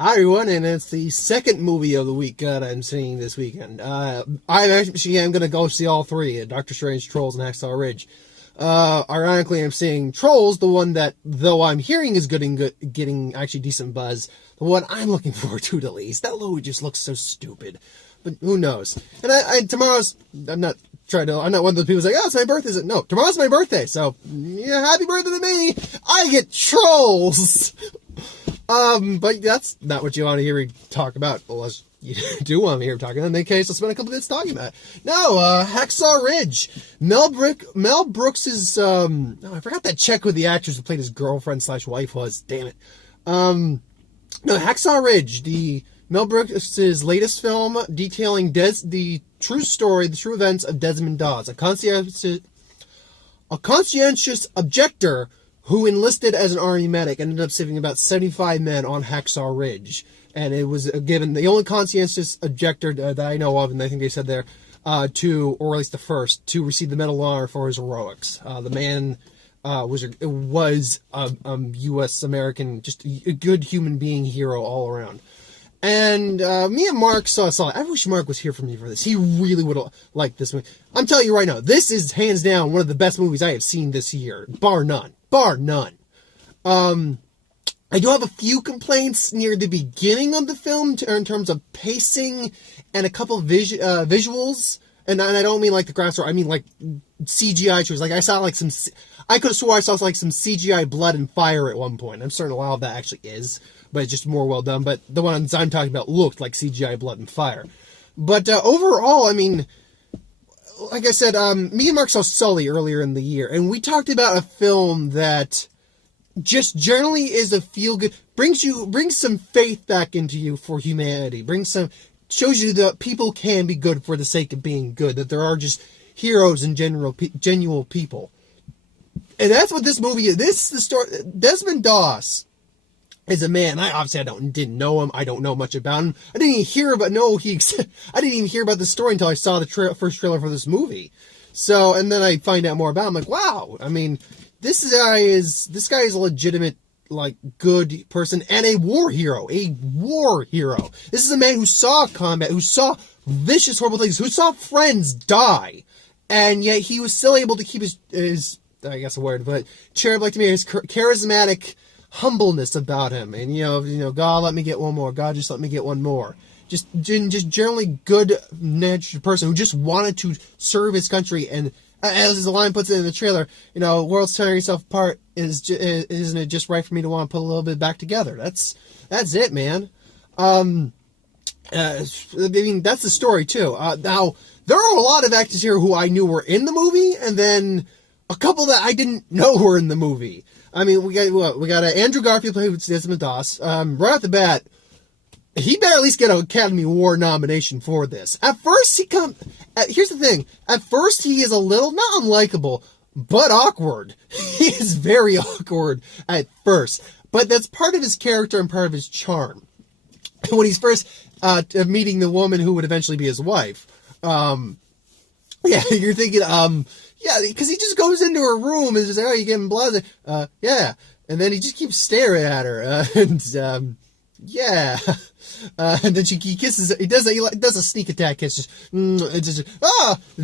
Hi everyone, and it's the second movie of the week that I'm seeing this weekend. I actually am going to go see all three, Doctor Strange, Trolls, and Hacksaw Ridge. Ironically, I'm seeing Trolls, the one that, though I'm hearing is getting actually decent buzz, the one I'm looking forward to the least. That movie just looks so stupid, but who knows? And I'm not one of those people who's like, oh, it's my birthday. No, tomorrow's my birthday, so yeah, happy birthday to me! I get Trolls! But that's not what you want to hear me talk about, unless you do want to hear me talking. In that case, I'll spend a couple minutes talking about it. No, Hacksaw Ridge. Mel Brooks is, I forgot that check who the actress who played his girlfriend/wife was. Damn it. No, Hacksaw Ridge, the Mel Brooks' latest film detailing the true story, the true events of Desmond Doss, a conscientious objector who enlisted as an army medic, ended up saving about 75 men on Hacksaw Ridge. And it was given the only conscientious objector that I know of, and I think they said there, or at least the first, to receive the Medal of Honor for his heroics. The man was a U.S. American, just a good human being hero all around. And me and Mark saw it. I wish Mark was here for me for this. He really would have liked this movie. I'm telling you right now, this is hands down one of the best movies I have seen this year, bar none. I do have a few complaints near the beginning of the film in terms of pacing and a couple of visuals. And I don't mean like the graphics, I mean like CGI choices. Like I could have swore I saw like some CGI blood and fire at one point. I'm certain a lot of that actually is, but it's just more well done. But the ones I'm talking about looked like CGI blood and fire. But overall, I mean, like I said, me and Mark saw Sully earlier in the year, and we talked about a film that just generally is a feel-good, brings some faith back into you for humanity, shows you that people can be good for the sake of being good, that there are just heroes and genuine people. And that's what this movie is. This is the story. Desmond Doss is a man. I didn't know him. I don't know much about him. I didn't even hear about the story until I saw the first trailer for this movie. So, and then I find out more about him. I'm like, wow. I mean, this guy is a legitimate, like, good person and a war hero. This is a man who saw combat, who saw vicious, horrible things, who saw friends die, and yet he was still able to keep his I guess a word, but cherub like to me, his charismatic humbleness about him. And, you know, God, let me get one more. God, just let me get one more. Just generally good natured person who just wanted to serve his country. And as the line puts it in the trailer, you know, world's tearing itself apart. Isn't it just right for me to want to put a little bit back together? That's it, man. I mean, that's the story too. Now there are a lot of actors here who I knew were in the movie, and then a couple that I didn't know were in the movie. I mean, we got Andrew Garfield playing with Desmond Doss. Right off the bat, he better at least get an Academy Award nomination for this. At first, here's the thing. At first, he is a little, not unlikable, but awkward. He is very awkward at first. But that's part of his character and part of his charm. When he's first meeting the woman who would eventually be his wife. Yeah, you're thinking, yeah, because he just goes into her room and just like, oh, you getting blood? Yeah. And then he just keeps staring at her. Yeah. And then he kisses, he does a sneak attack kiss. And then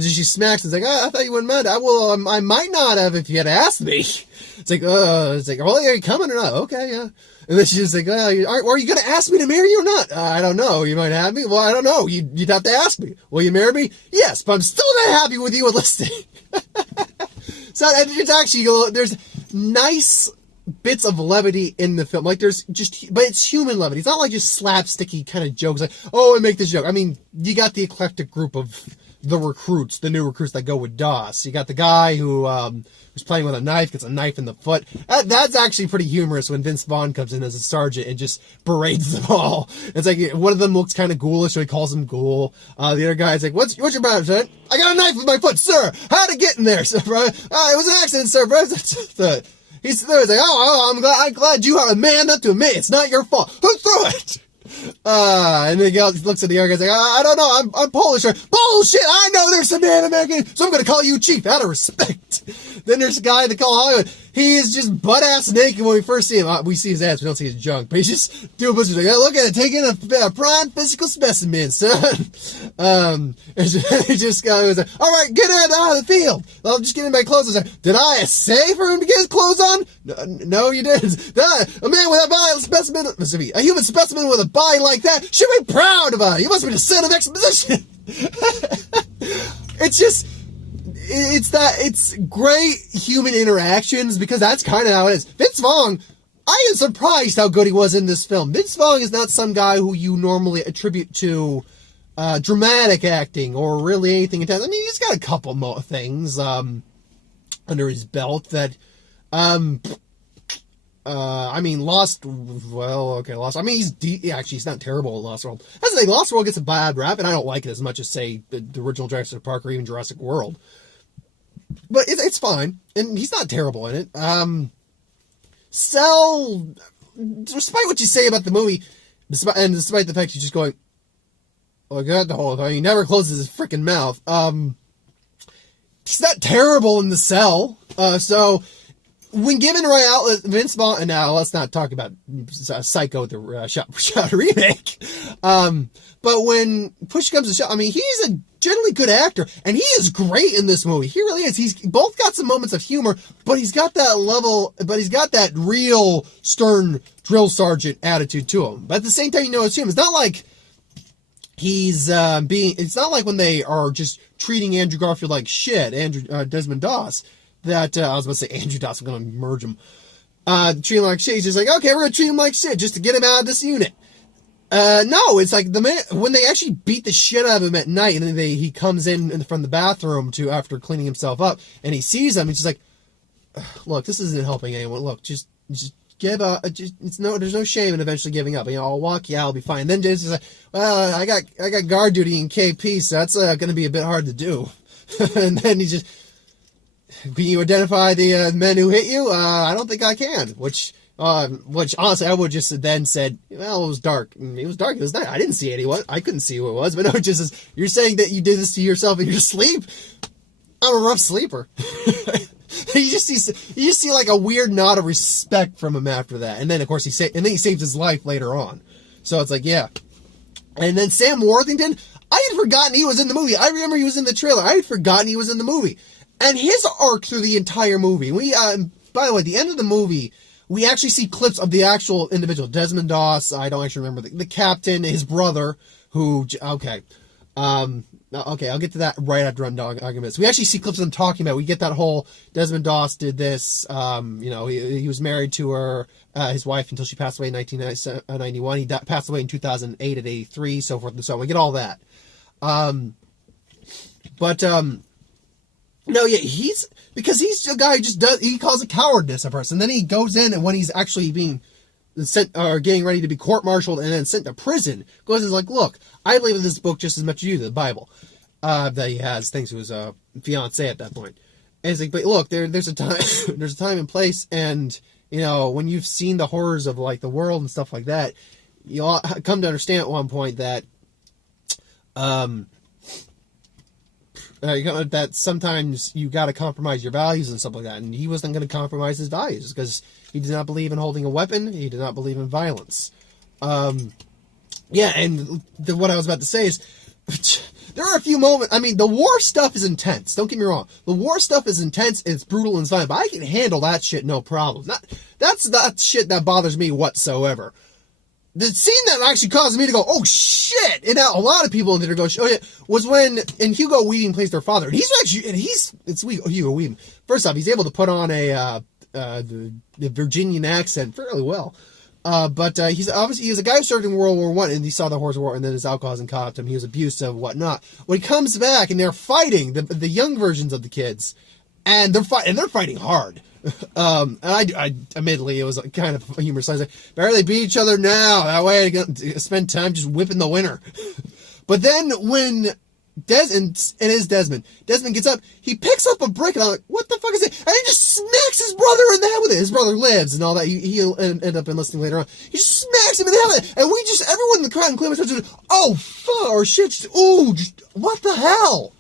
she smacks. It's like, oh, I thought you wouldn't mind. I might not have if you had asked me. It's like, well, are you coming or not? Okay, yeah. And then she's just like, are you going to ask me to marry you or not? I don't know. You might have me. Well, I don't know. You'd have to ask me. Will you marry me? Yes, but I'm still not happy with you enlisting. So it's actually, there's nice bits of levity in the film. Like but it's human levity. It's not like just slapsticky kind of jokes like, oh, I make this joke. I mean, you got the eclectic group of the new recruits that go with Doss. You got the guy who's playing with a knife, gets a knife in the foot. That's actually pretty humorous when Vince Vaughn comes in as a sergeant and just berates them all. It's like, one of them looks kind of ghoulish, so he calls him ghoul. The other guy's like, what's your problem, Sergeant? I got a knife in my foot, sir! How'd it get in there, sir? It was an accident, sir, bro. He's like, oh, I'm glad you are a man up to admit it's not your fault. Who threw it? And then he looks at the other guy's like, I don't know, I'm Polish. Bullshit, I know there's some man American, so I'm going to call you chief out of respect. Then there's a guy in the Call Hollywood. He is just butt-ass naked when we first see him. We see his ass, we don't see his junk. But he's just doing business like, look at it, taking a prime physical specimen, son. He just was like, all right, get out of the field. I'll just get in my clothes. I was like, did I say for him to get his clothes on? No, you didn't. A man with a body specimen, a human specimen with a body like that should be proud about it. You must be the son of exposition. It's great human interactions, because that's kind of how it is. Vince Vaughn, I am surprised how good he was in this film. Vince Vaughn is not some guy who you normally attribute to dramatic acting or really anything intense. I mean, he's got a couple more things under his belt that, Lost, Lost. I mean, he's not terrible at Lost World. That's the thing, Lost World gets a bad rap, and I don't like it as much as, say, the original Jurassic Park or even Jurassic World. But it's fine, and he's not terrible in it. Despite what you say about the movie, despite the fact he's just going, oh god, the whole time, he never closes his freaking mouth, he's not terrible in The Cell. So, when given the right outlet, Vince Vaughn, and now let's not talk about Psycho, the shot remake, but when push comes to shove, I mean, he's a generally good actor, and he is great in this movie. He really is. He's both got some moments of humor, but he's got that real stern drill sergeant attitude to him. But at the same time, it's him. It's not like it's not like when they are just treating Andrew Garfield like shit, Desmond Doss, that, I was about to say Andrew Doss, I'm going to merge him, treat him like shit. He's just like, okay, we're going to treat him like shit just to get him out of this unit. No, it's like when they actually beat the shit out of him at night, and then he comes in from the bathroom after cleaning himself up, and he sees them, he's just like, look, this isn't helping anyone. Look, just give up. There's no shame in eventually giving up. I'll walk you out, I'll be fine. And then Jason's like, well, I got guard duty in KP, so that's going to be a bit hard to do. And then he just, can you identify the men who hit you? I don't think I can. Which honestly, I would just then said, well, it was dark. It was dark. It was night. I didn't see anyone. I couldn't see who it was. But no, you're saying that you did this to yourself in your sleep? I'm a rough sleeper. You just see like a weird nod of respect from him after that. And then of course he saves his life later on. So it's like, yeah. And then Sam Worthington, I had forgotten he was in the movie. I remember he was in the trailer. I had forgotten he was in the movie. And his arc through the entire movie. By the way, at the end of the movie, we actually see clips of the actual individual. Desmond Doss, I don't actually remember the captain, his brother, who, okay, I'll get to that right after Undog Arguments. We actually see clips of them talking about, we get that whole, Desmond Doss did this, he was married to her, his wife, until she passed away in 1991. He passed away in 2008 at 83, so forth and so on. We get all that. No, yeah, he's a guy who he calls it cowardice at first, and then he goes in, and when he's actually being sent, or getting ready to be court-martialed and then sent to prison, goes and is like, look, I believe in this book just as much as you do, the Bible, that he has, thanks to his, fiancée at that point. And he's like, but look, there's a time and place, and, when you've seen the horrors of, like, the world and stuff like that, you'll come to understand at one point that, that sometimes you got to compromise your values and stuff like that. And he wasn't going to compromise his values because he did not believe in holding a weapon. He did not believe in violence. And what I was about to say is, there are a few moments. I mean, the war stuff is intense. Don't get me wrong. The war stuff is intense. It's brutal and violent, but I can handle that shit no problem. That's not shit that bothers me whatsoever. The scene that actually caused me to go, oh shit, and a lot of people in there go, oh yeah, was when, and Hugo Weaving plays their father, and it's Hugo Weaving. First off, he's able to put on the Virginian accent fairly well. But he's a guy who served in World War I, and he saw the horrors of war, and then his alcoholism caught him. He was abusive, whatnot. When he comes back, and they're fighting the young versions of the kids, and they're fighting hard. And I admittedly, it was kind of humorous. I was like, better they beat each other now. That way I can spend time just whipping the winner. But then when Desmond gets up, he picks up a brick, and I'm like, what the fuck is it? And he just smacks his brother in the head with it. His brother lives and all that. He'll end up enlisting later on. He just smacks him in the head with it. And everyone in the crowd, including myself, oh, fuck, or shit, what the hell?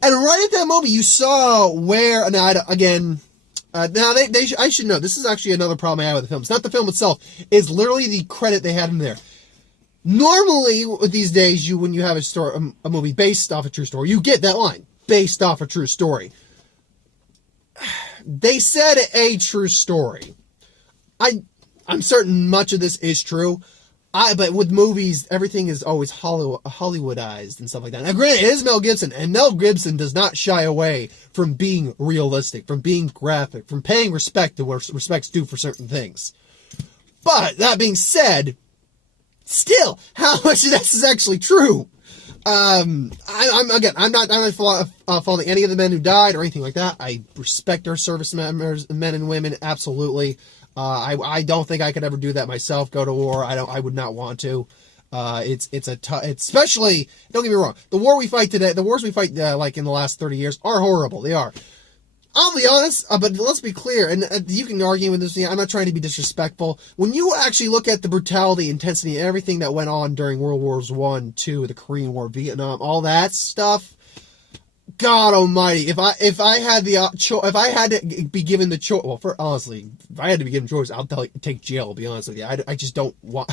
And right at that moment, you saw where, again, Now, I should know, this is actually another problem I have with the film. It's not the film itself. It's literally the credit they had in there. Normally, these days, when you have a movie based off a true story, you get that line, based off a true story. They said a true story. I'm certain much of this is true. But with movies, everything is always Hollywoodized and stuff like that. Now, granted, it is Mel Gibson, and Mel Gibson does not shy away from being realistic, from being graphic, from paying respect to what respect's due for certain things. But, that being said, still, how much of this is actually true? I'm not faulting any of the men who died or anything like that. I respect our service members, men and women, absolutely. I don't think I could ever do that myself, go to war. I would not want to. It's especially, don't get me wrong, the wars we fight today, like in the last 30 years are horrible. They are. I'll be honest, but let's be clear, and you can argue with this, I'm not trying to be disrespectful. When you actually look at the brutality, intensity, and everything that went on during World Wars I, II, the Korean War, Vietnam, all that stuff, God almighty, if I had to be given the choice, well, honestly, if I had to be given choice, I'll take jail, I'll be honest with you. I just don't want,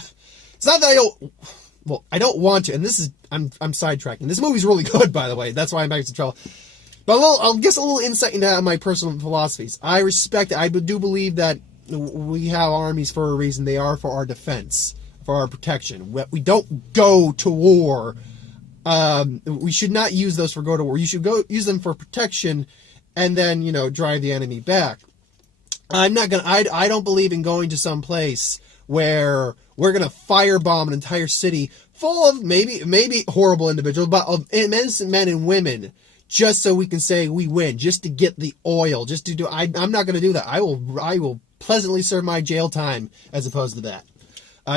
it's not that I don't want to, and this is, I'm sidetracking. This movie's really good, by the way, that's why I'm back into trouble. But I'll guess a little insight into my personal philosophies. I respect it. I do believe that we have armies for a reason. They are for our defense, for our protection. We don't go to war. We should not use those for go to war. You should use them for protection and then, drive the enemy back. I don't believe in going to some place where we're going to firebomb an entire city full of maybe horrible individuals, but of innocent men and women, just so we can say we win, just to get the oil, just to do. I'm not going to do that. I will pleasantly serve my jail time as opposed to that.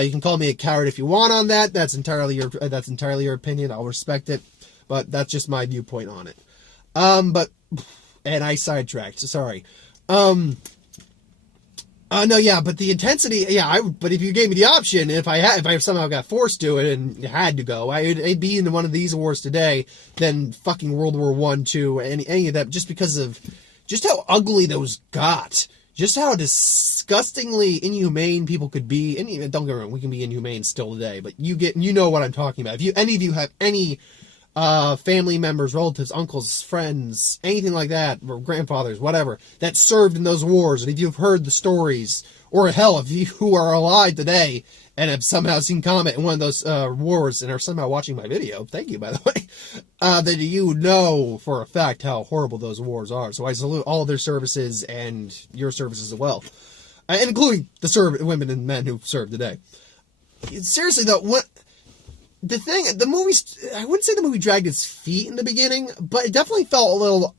You can call me a coward if you want on that. That's entirely your opinion. I'll respect it, but that's just my viewpoint on it. And I sidetracked. Sorry. No, yeah, but the intensity, yeah, but if you gave me the option, if I somehow got forced to it and had to go, I'd be in one of these wars today than fucking World War I, II, any of that, just because of just how ugly those got. Just how disgustingly inhumane people could be. And even, don't get me wrong, we can be inhumane still today, but you know what I'm talking about. If any of you have any family members, relatives, uncles, friends, anything like that, or grandfathers, whatever, that served in those wars, and if you've heard the stories, or hell, if you who are alive today and have somehow seen combat in one of those wars and are somehow watching my video, thank you, by the way, that you know for a fact how horrible those wars are. So I salute all of their services and your services as well, including the women and men who serve today. Seriously, though, the movie, I wouldn't say the movie dragged its feet in the beginning, but it definitely felt a little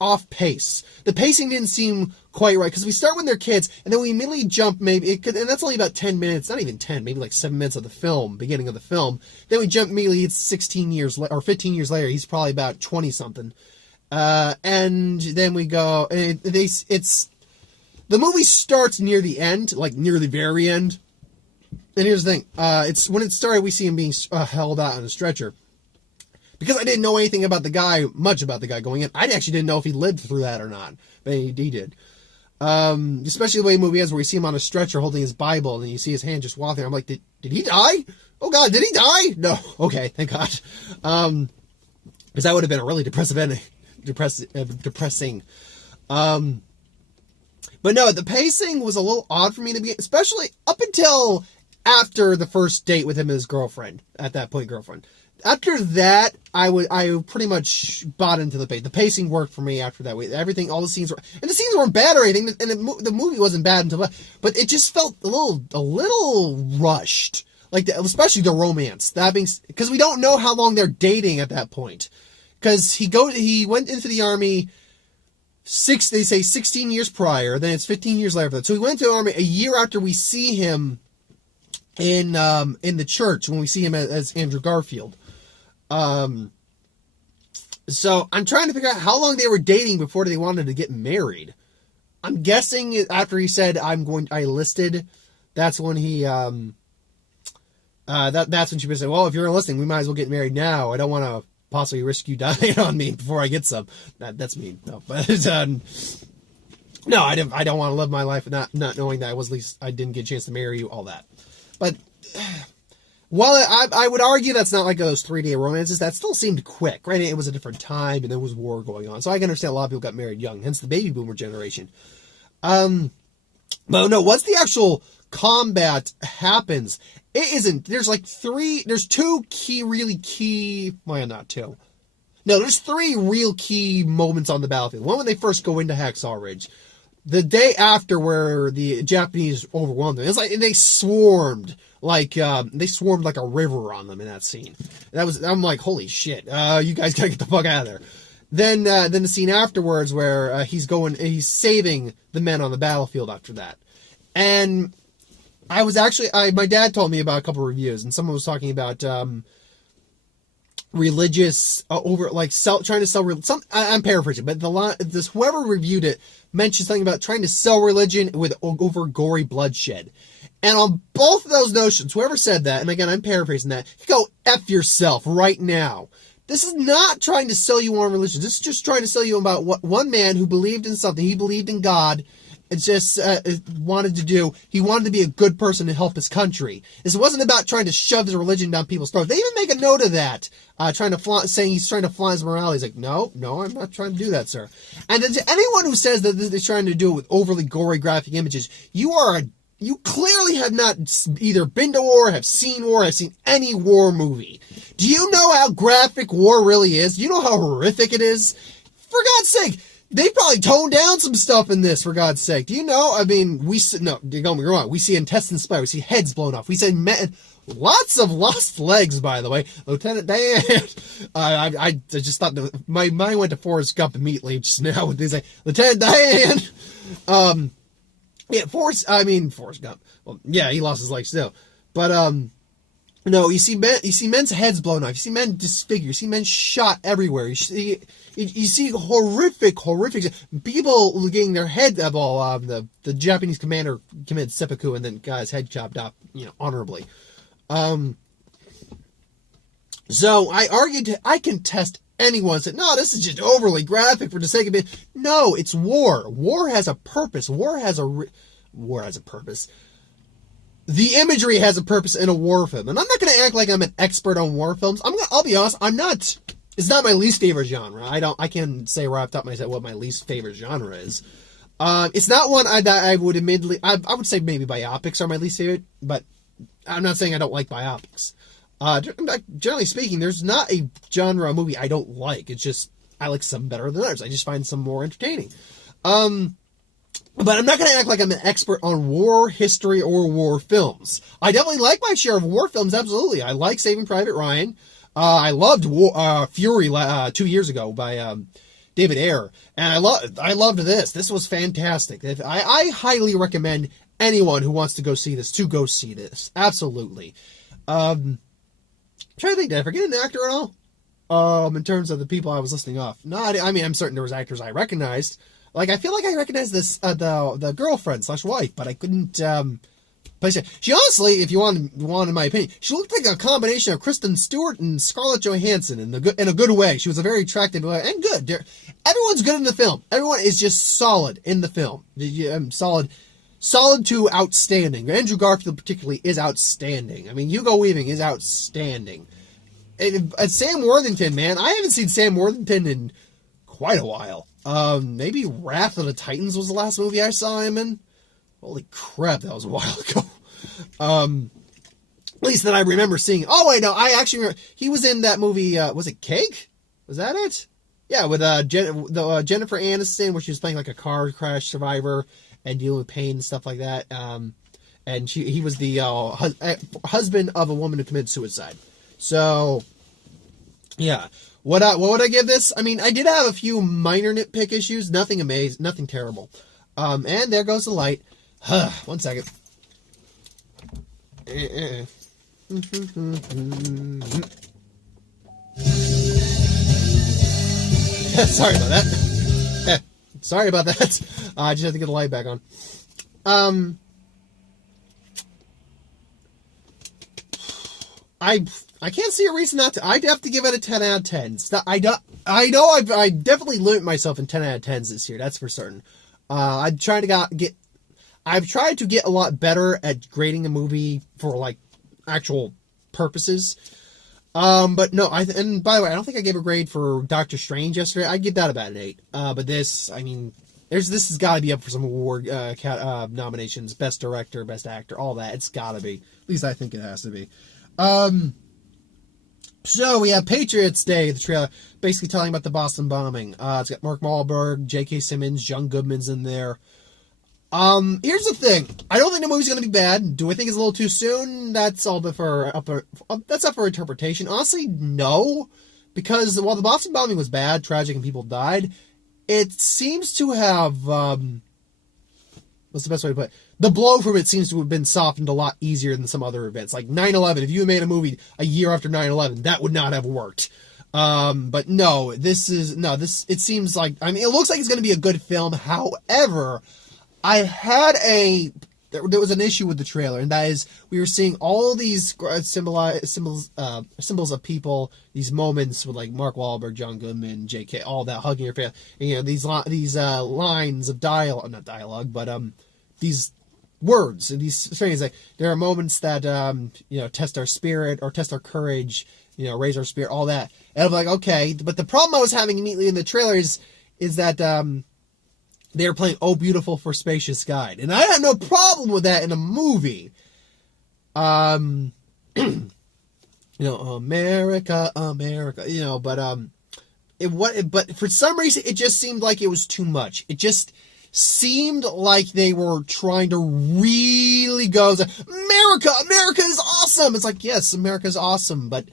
off pace. The pacing didn't seem quite right, because we start when they're kids, and then we immediately jump and that's only about 10 minutes, not even 10, maybe like 7 minutes of the film, beginning of the film. Then we jump immediately, it's 16 years, or 15 years later, he's probably about 20-something. And then we go, and the movie starts near the end, like near the very end. And here's the thing, it's when it started, we see him being held out on a stretcher. Because I didn't know anything about much about the guy going in, I actually didn't know if he lived through that or not. But he did. Especially the way the movie ends, where we see him on a stretcher holding his Bible, and you see his hand just walking. I'm like, did he die? Oh God, did he die? No. Okay, thank God. Because that would have been a really depressing. But no, the pacing was a little odd for me to be, especially up until after the first date with him and his girlfriend. At that point, girlfriend. After that, I pretty much bought into the pace. The pacing worked for me after that. Everything, all the scenes and the scenes weren't bad or anything, and the movie wasn't bad until that, but it just felt a little rushed. Like, especially the romance. That being, because we don't know how long they're dating at that point. Because he went into the army, they say 16 years prior, then it's 15 years later. So he went to the army a year after we see him in the church, when we see him as Andrew Garfield. So I'm trying to figure out how long they were dating before they wanted to get married. I'm guessing after he said, I enlisted, that's when he, that's when she was saying, well, if you're enlisting, we might as well get married now. I don't want to possibly risk you dying on me before I get some. That's mean. No, but, No, I don't want to live my life not knowing that at least I didn't get a chance to marry you, all that. But while I would argue that's not like those 3-day romances, that still seemed quick, right? It was a different time and there was war going on. So I can understand a lot of people got married young, hence the baby boomer generation. But no, once the actual combat happens, it isn't, there's two really key, well, not two. No, there's 3 real key moments on the battlefield. One when they first go into Hacksaw Ridge. The day after where the Japanese overwhelmed them. It's like they swarmed like a river on them in that scene. I'm like, holy shit, you guys gotta get the fuck out of there. Then the scene afterwards where he's saving the men on the battlefield after that. And my dad told me about a couple of reviews, and someone was talking about religious trying to sell I'm paraphrasing, but whoever reviewed it mentioned something about trying to sell religion over gory bloodshed. And on both of those notions, whoever said that, and again I'm paraphrasing that, go F yourself right now. This is not trying to sell you on religion. This is just trying to sell you about what one man who believed in something. He believed in God. Wanted to be a good person to help his country. This wasn't about trying to shove his religion down people's throats. They even make a note of that, saying he's trying to flaunt his morality. He's like, no, I'm not trying to do that, sir. And then to anyone who says that they're trying to do it with overly gory graphic images, you clearly have not either been to war, have seen any war movie. Do you know how graphic war really is? Do you know how horrific it is? For God's sake, they probably toned down some stuff in this, for God's sake. Do you know? I mean, don't get me wrong. We see intestines split. We see heads blown off. We see lots of lost legs, by the way. Lieutenant Dan. I just thought my mind went to Forrest Gump immediately just now when they say, Lieutenant Dan. Yeah, Forrest Gump. Well, yeah, he lost his legs still. But, no, you see men's heads blown off. You see men disfigured. You see men shot everywhere. You see horrific people getting their head all the Japanese commander committed seppuku and then got his head chopped off, honorably. So I argued I can test anyone said, no, this is just overly graphic for the sake of it. No, it's war. War has a purpose. War has a purpose. The imagery has a purpose in a war film. And I'm not going to act like I'm an expert on war films. I'll be honest, I'm not. It's not my least favorite genre. I can't say right off the top of my head what my least favorite genre is. It's not one I would admittedly, I would say maybe biopics are my least favorite, but I'm not saying I don't like biopics. Generally speaking, there's not a genre of movie I don't like. It's just, I like some better than others. I just find some more entertaining. But I'm not going to act like I'm an expert on war history or war films. I definitely like my share of war films, absolutely. I like Saving Private Ryan. I loved Fury 2 years ago by David Ayer. And I loved this. This was fantastic. I highly recommend anyone who wants to go see this. Absolutely. I'm trying to think, did I forget an actor at all? In terms of the people I was listing off. No, I mean, I'm certain there was actors I recognized. Like, I feel like I recognized this, the girlfriend / wife, but I couldn't, place it. She honestly, if you wanted my opinion, she looked like a combination of Kristen Stewart and Scarlett Johansson in a good way. She was a very attractive and good. Everyone's good in the film. Everyone is just solid in the film. Solid to outstanding. Andrew Garfield particularly is outstanding. I mean, Hugo Weaving is outstanding. And Sam Worthington, man, I haven't seen Sam Worthington in quite a while. Maybe Wrath of the Titans was the last movie I saw him in. Holy crap, that was a while ago. At least that I remember seeing. Oh, wait, no, I actually remember. He was in that movie, was it Cake? Was that it? Yeah, with Jennifer Aniston, where she was playing like a car crash survivor and dealing with pain and stuff like that. And he was the husband of a woman who committed suicide. So, yeah. What would I give this? I mean, I did have a few minor nitpick issues. Nothing amazing, nothing terrible. And there goes the light. 1 second. Sorry about that. Sorry about that. I just have to get the light back on. I can't see a reason not to. I'd have to give it a 10 out of 10. I know I definitely limit myself in 10 out of 10s this year. That's for certain. I've tried to get a lot better at grading a movie for like actual purposes. But no, and by the way, I don't think I gave a grade for Doctor Strange yesterday. I'd give that about an 8. But this, I mean, this has got to be up for some award nominations, best director, best actor, all that. It's got to be. At least I think it has to be. So we have Patriots Day, the trailer, basically telling about the Boston bombing. It's got Mark Wahlberg, J.K. Simmons, John Goodman's in there. Here's the thing. I don't think the movie's going to be bad. Do I think it's a little too soon? That's all up for interpretation. Honestly, no. Because while the Boston bombing was bad, tragic, and people died, it seems to have, what's the best way to put it? The blow from it seems to have been softened a lot easier than some other events. Like 9/11, if you made a movie a year after 9/11, that would not have worked. But no, it seems like, I mean, it looks like it's going to be a good film. However, there was an issue with the trailer, and that is we were seeing all these symbols of people, these moments with like Mark Wahlberg, John Goodman, J.K., all that hugging your family, and, you know, these lines of not dialogue, but these words and these things. Like there are moments that you know, test our spirit or test our courage, you know, raise our spirit, all that. And I'm like, okay, but the problem I was having immediately in the trailer is that they were playing "Oh Beautiful for Spacious Guide," and I had no problem with that in a movie. You know, America, America, you know, but but for some reason it just seemed like it was too much. It just seemed like they were trying to really go, America is awesome. It's like, yes, America is awesome, but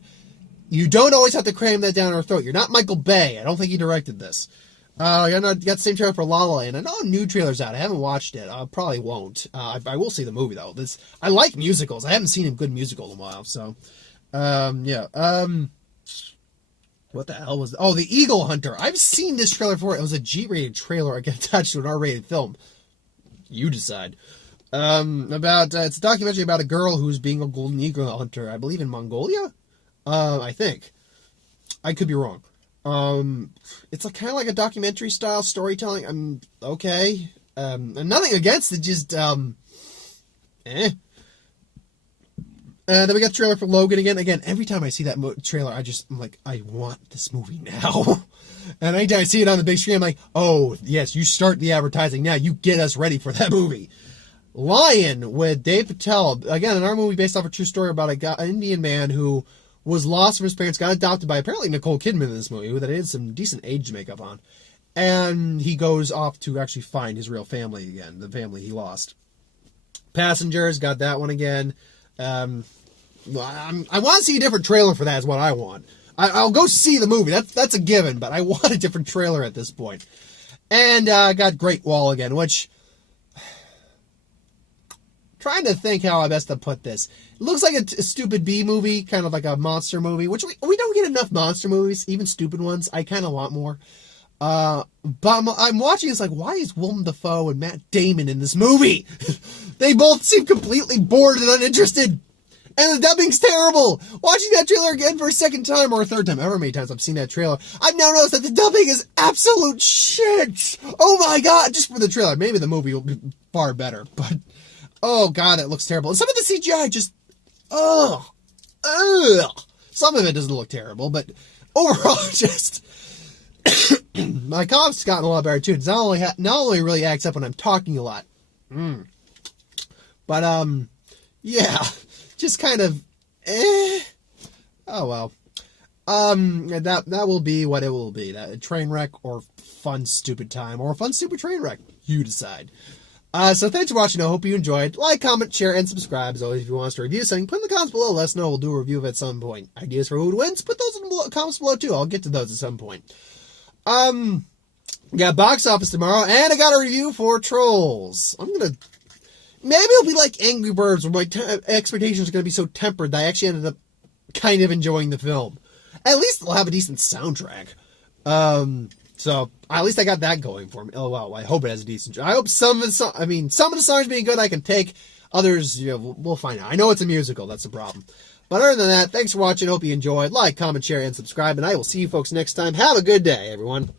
you don't always have to cram that down our throat. You're not Michael Bay. I don't think he directed this. You got the same trailer for La La Land. I know a new trailer's out. I haven't watched it. I probably won't. I will see the movie, though. I like musicals. I haven't seen a good musical in a while, so. Yeah. What the hell was... Oh, The Eagle Hunter. I've seen this trailer before. It was a G-rated trailer. I got attached to an R-rated film. You decide. It's a documentary about a girl who's being a golden eagle hunter, I believe in Mongolia? I think. I could be wrong. It's kind of like a documentary style storytelling. Okay. And nothing against it, just, then we got the trailer for Logan again. Again, every time I see that trailer, I'm like, I want this movie now. And anytime I see it on the big screen, I'm like, oh, yes, you start the advertising now. You get us ready for that movie. Lion with Dave Patel. Again, an art movie based off a true story about an Indian man who was lost from his parents, got adopted by apparently Nicole Kidman in this movie, that they did some decent age makeup on. And he goes off to actually find his real family again, the family he lost. Passengers, got that one again. I want to see a different trailer for that is what I want. I'll go see the movie. That's a given, but I want a different trailer at this point. And got Great Wall again, which... Trying to think how I best to put this. It looks like a stupid B movie, kind of like a monster movie, which we don't get enough monster movies, even stupid ones. I kind of want more. But I'm watching, it's like, why is Willem Dafoe and Matt Damon in this movie? They both seem completely bored and uninterested. And the dubbing's terrible. Watching that trailer again for a second time or a third time, however many times I've seen that trailer, I've now noticed that the dubbing is absolute shit. Oh my god, just for the trailer. Maybe the movie will be far better, but oh god, that looks terrible. And some of the CGI just, some of it doesn't look terrible, but overall, just, my cough's gotten a lot better too. It's not only really acts up when I'm talking a lot, but yeah. Just kind of, oh well. That will be what it will be. That a train wreck or fun, stupid time or a fun, stupid train wreck. You decide. So thanks for watching. I hope you enjoyed. Like, comment, share, and subscribe. As always, if you want us to review something, put in the comments below. Let us know. We'll do a review of it at some point. Ideas for who wins? Put those in the comments below too. I'll get to those at some point. Got box office tomorrow, and I got a review for Trolls. Maybe it'll be like Angry Birds, where my expectations are going to be so tempered that I actually ended up kind of enjoying the film. At least it'll have a decent soundtrack. So at least I got that going for me. Oh well, I hope it has a decent. I hope some of the songs being good I can take. Others, we'll find out. I know it's a musical. That's the problem. But other than that, thanks for watching. Hope you enjoyed. Like, comment, share, and subscribe. And I will see you folks next time. Have a good day, everyone.